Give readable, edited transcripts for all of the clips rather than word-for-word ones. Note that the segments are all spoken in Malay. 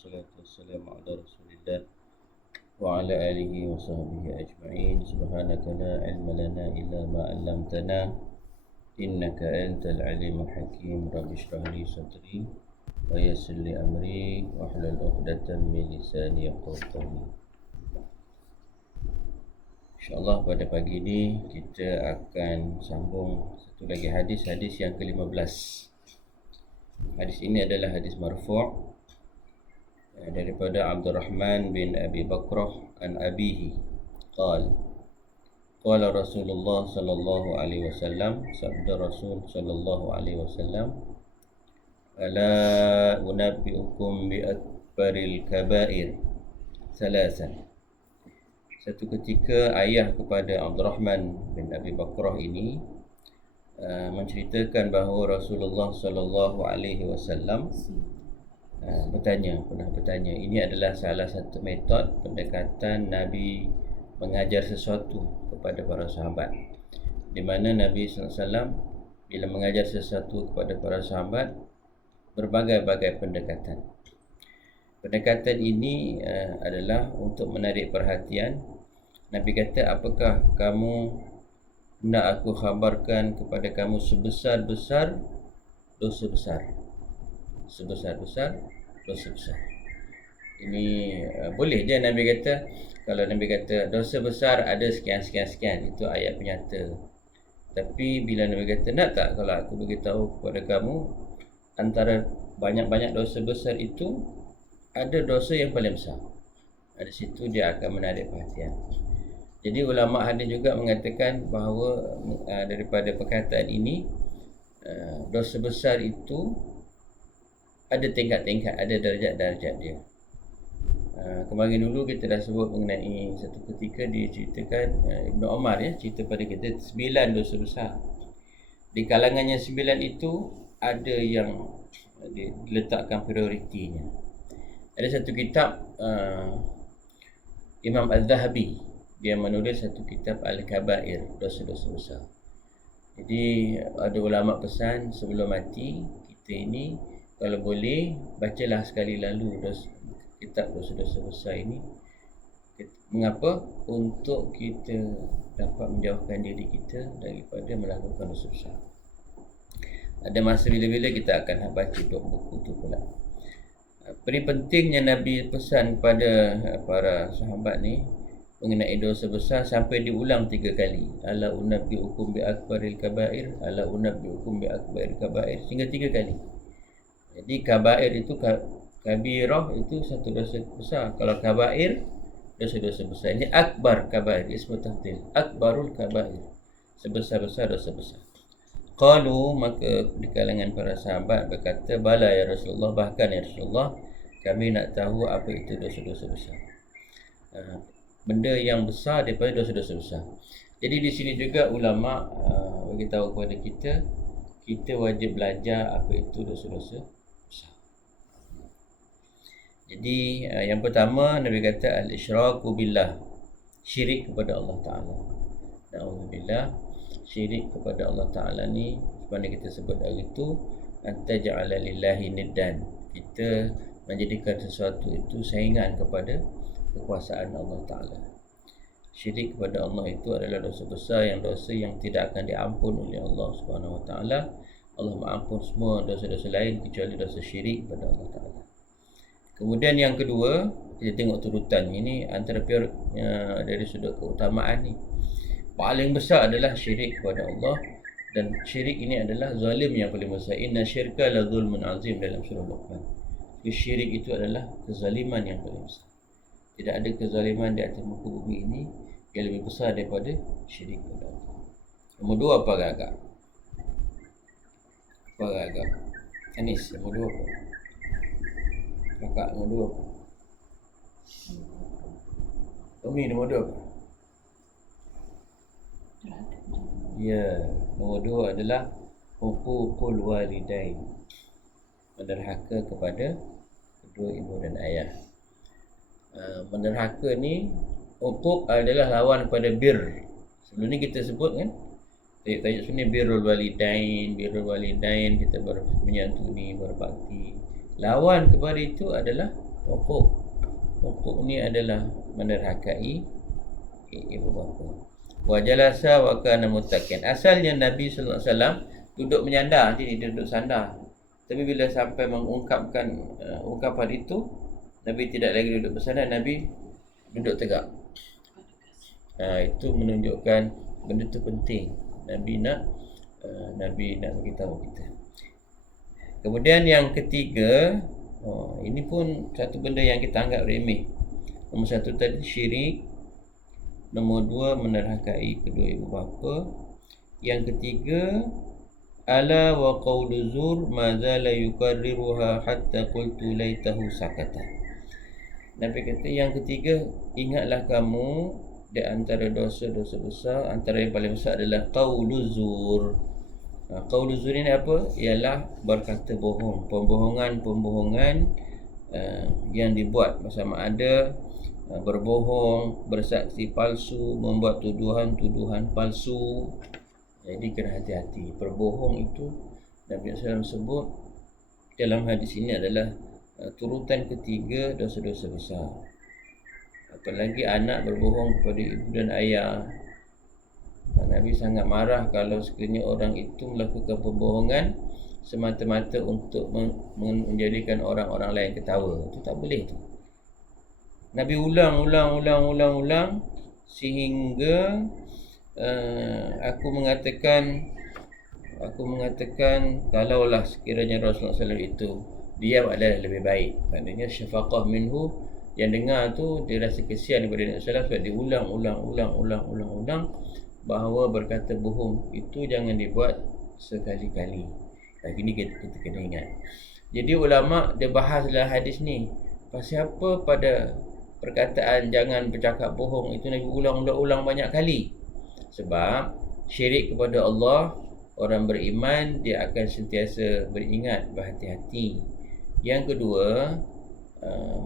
والصلاة والسلام على رسول الله وعلى آله وصحبه أجمعين. سبحانك لا علم لنا إلا ما علمتنا إنك أنت العليم الحكيم. رب اشرح لي صدري ويسر لي أمري واحلل عقدة من لساني يفقهوا قولي. InsyaAllah pada pagi ini kita akan sambung satu lagi hadis yang ke-15. Hadis ini adalah hadis marfu' daripada Abdurrahman bin Abi Bakrah an abihi qala qala Rasulullah sallallahu alaihi wasallam, sabda Rasul sallallahu alaihi wasallam, ala unabbiukum bi akbaril kaba'ir salasan. Satu ketika ayah kepada Abdurrahman bin Abi Bakrah ini menceritakan bahawa Rasulullah sallallahu alaihi wasallam pernah bertanya. Ini adalah salah satu metod pendekatan Nabi mengajar sesuatu kepada para sahabat, di mana Nabi sallallahu alaihi wasallam bila mengajar sesuatu kepada para sahabat, berbagai-bagai pendekatan. Pendekatan ini adalah untuk menarik perhatian. Nabi kata, apakah kamu nak aku khabarkan kepada kamu sebesar-besar dosa besar? Sebesar-besar dosa besar. Ini boleh je Nabi kata. Kalau Nabi kata dosa besar ada sekian-sekian-sekian, itu ayat penyata. Tapi bila Nabi kata, nak tak kalau aku beritahu kepada kamu antara banyak-banyak dosa besar itu ada dosa yang paling besar. Di situ dia akan menarik perhatian. Jadi ulama hadis juga mengatakan bahawa daripada perkataan ini, dosa besar itu ada tingkat-tingkat, ada darjat-darjat dia. Kemarin dulu kita dah sebut mengenai satu ketika diceritakan Ibnu Umar cerita pada kita 9 dosa besar. Di kalangannya 9 itu ada yang diletakkan prioritinya. Ada satu kitab Imam Al-Zahabi, dia menulis satu kitab Al-Kabair, dosa-dosa besar. Jadi ada ulama pesan sebelum mati kita ini kalau boleh bacalah sekali lalu kitab dosa-dosa besar ini. Mengapa? Untuk kita dapat menjauhkan diri kita daripada melakukan dosa besar. Ada masa bila-bila kita akan baca buku itu pula. Paling pentingnya Nabi pesan kepada para sahabat ni mengenai dosa besar sampai diulang 3 kali. Ala unabbiukum bi akbaril kaba'ir, ala unabbiukum bi akbaril kaba'ir, sehingga 3 kali. Jadi kabair itu kabirah itu satu dosa besar. Kalau kabair dosa-dosa besar. Ini akbar kabair, ismu tafdhil, akbarul kabair, sebesar-besar dosa besar. Qalu, maka di kalangan para sahabat berkata, bala ya Rasulullah, bahkan ya Rasulullah, kami nak tahu apa itu dosa-dosa besar. Benda yang besar daripada dosa-dosa besar. Jadi di sini juga ulama beritahu kepada kita wajib belajar apa itu dosa-dosa besar. Jadi yang pertama Nabi kata al-isyraku billah, syirik kepada Allah Ta'ala. Na'udzubillah, syirik kepada Allah Ta'ala ni sebenarnya kita sebut hari itu antaja'ala lillahi niddan, kita menjadikan sesuatu itu saingan kepada kekuasaan Allah Ta'ala. Syirik kepada Allah itu adalah dosa besar, dosa yang tidak akan diampun oleh Allah Subhanahu Wa Ta'ala. Allah mengampun semua dosa-dosa lain kecuali dosa syirik kepada Allah Ta'ala. Kemudian yang kedua, kita tengok turutan ini antara dari sudut keutamaan ni. Paling besar adalah syirik kepada Allah, dan syirik ini adalah zalim yang paling besar. Inna syirka la zulmun azim, dalam surah Luqman. Syirik itu adalah kezaliman yang paling besar. Tidak ada kezaliman di atas muka bumi ini yang lebih besar daripada syirik kepada Allah. Nombor 2 apa agak? Apa agak? Anis, nombor 2 apa? Kakak, nombor 2 apa? Umi, nombor 2 apa? Ya, nombor 2 adalah huququl walidain, menderhaka kepada kedua ibu dan ayah. Menderhaka ni, huquq adalah lawan kepada bir. Sebelum ni kita sebut kan, tajuk sini birrul walidain, kita menyantuni, berbakti. Lawan kepada itu adalah Uquq ni adalah menerhakai ibu bapa. Wa jalasa wa kana muttaqian. Asalnya Nabi sallallahu alaihi wasallam duduk menyandar, jadi duduk sandar. Tapi bila sampai mengungkapkan ungkapan itu, Nabi tidak lagi duduk bersandar, Nabi duduk tegak. Itu menunjukkan benda tu penting. Nabi nak beritahu kita. Kemudian yang ketiga, ini pun satu benda yang kita anggap remeh. Nombor satu tadi syirik. Nombor dua menerhakai kedua ibu bapa. Yang ketiga, ala wa qawlu zur ma zala yukarriruha hatta qultu laitahu sakata. Nabi kata yang ketiga, ingatlah kamu di antara dosa-dosa besar, antara yang paling besar adalah qawlu zur. Qawlu zur ini apa? Ialah berkata bohong, pembohongan yang dibuat bersama ada berbohong, bersaksi palsu, membuat tuduhan-tuduhan palsu. Jadi kena hati-hati. Berbohong itu Nabi SAW sebut dalam hadis ini adalah turutan ketiga dosa-dosa besar. Apalagi anak berbohong kepada ibu dan ayah. Nabi sangat marah kalau sekiranya orang itu melakukan pembohongan semata-mata untuk menjadikan orang-orang lain ketawa. Itu tak boleh tu. Nabi ulang sehingga aku mengatakan kalaulah sekiranya Rasulullah SAW itu diam adalah lebih baik. Maknanya syafaqah minhu, yang dengar tu dia rasa kesian kepada Nabi SAW sebab dia ulang bahawa berkata bohong itu jangan dibuat sekali-kali. Ini kita kena ingat. Jadi ulama dia bahas dalam hadis ni, pasal apa pada perkataan jangan bercakap bohong itu Nabi ulang banyak kali. Sebab syirik kepada Allah, orang beriman dia akan sentiasa beringat, berhati-hati. Yang kedua,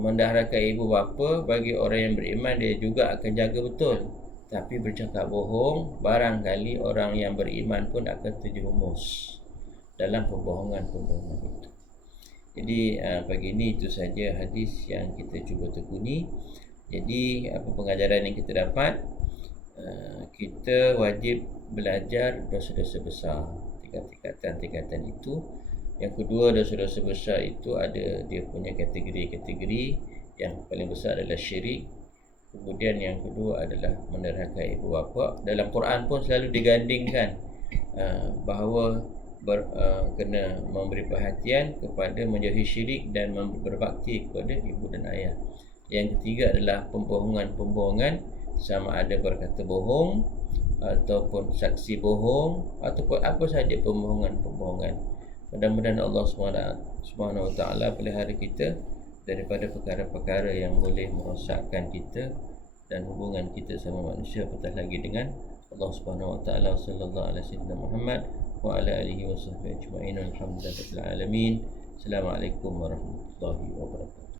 mendaharakan ibu bapa, bagi orang yang beriman dia juga akan jaga betul. Tapi bercakap bohong, barangkali orang yang beriman pun akan terjerumus dalam pembohongan itu. Jadi pagi ini itu saja hadis yang kita cuba tekuni. Jadi apa pengajaran yang kita dapat? Kita wajib belajar dosa-dosa besar, tingkatan itu. Yang kedua, dosa-dosa besar itu ada dia punya kategori-kategori. Yang paling besar adalah syirik. Kemudian yang kedua adalah menerhakai ibu bapa. Dalam Quran pun selalu digandingkan bahawa kena memberi perhatian kepada menjauhi syirik dan berbakti kepada ibu dan ayah. Yang ketiga adalah pembohongan, sama ada berkata bohong ataupun saksi bohong ataupun apa sahaja pembohongan. Mudah-mudahan Allah Subhanahu Wa Taala pelihara kita daripada perkara-perkara yang boleh merosakkan kita dan hubungan kita sama manusia, apatah lagi dengan Allah Subhanahu Wa Taala. Sallallahu alaihi wasallam Muhammad wa ala alihi wasahbihi ajma'in. Alhamdulillahil alamin. Assalamualaikum warahmatullahi wabarakatuh.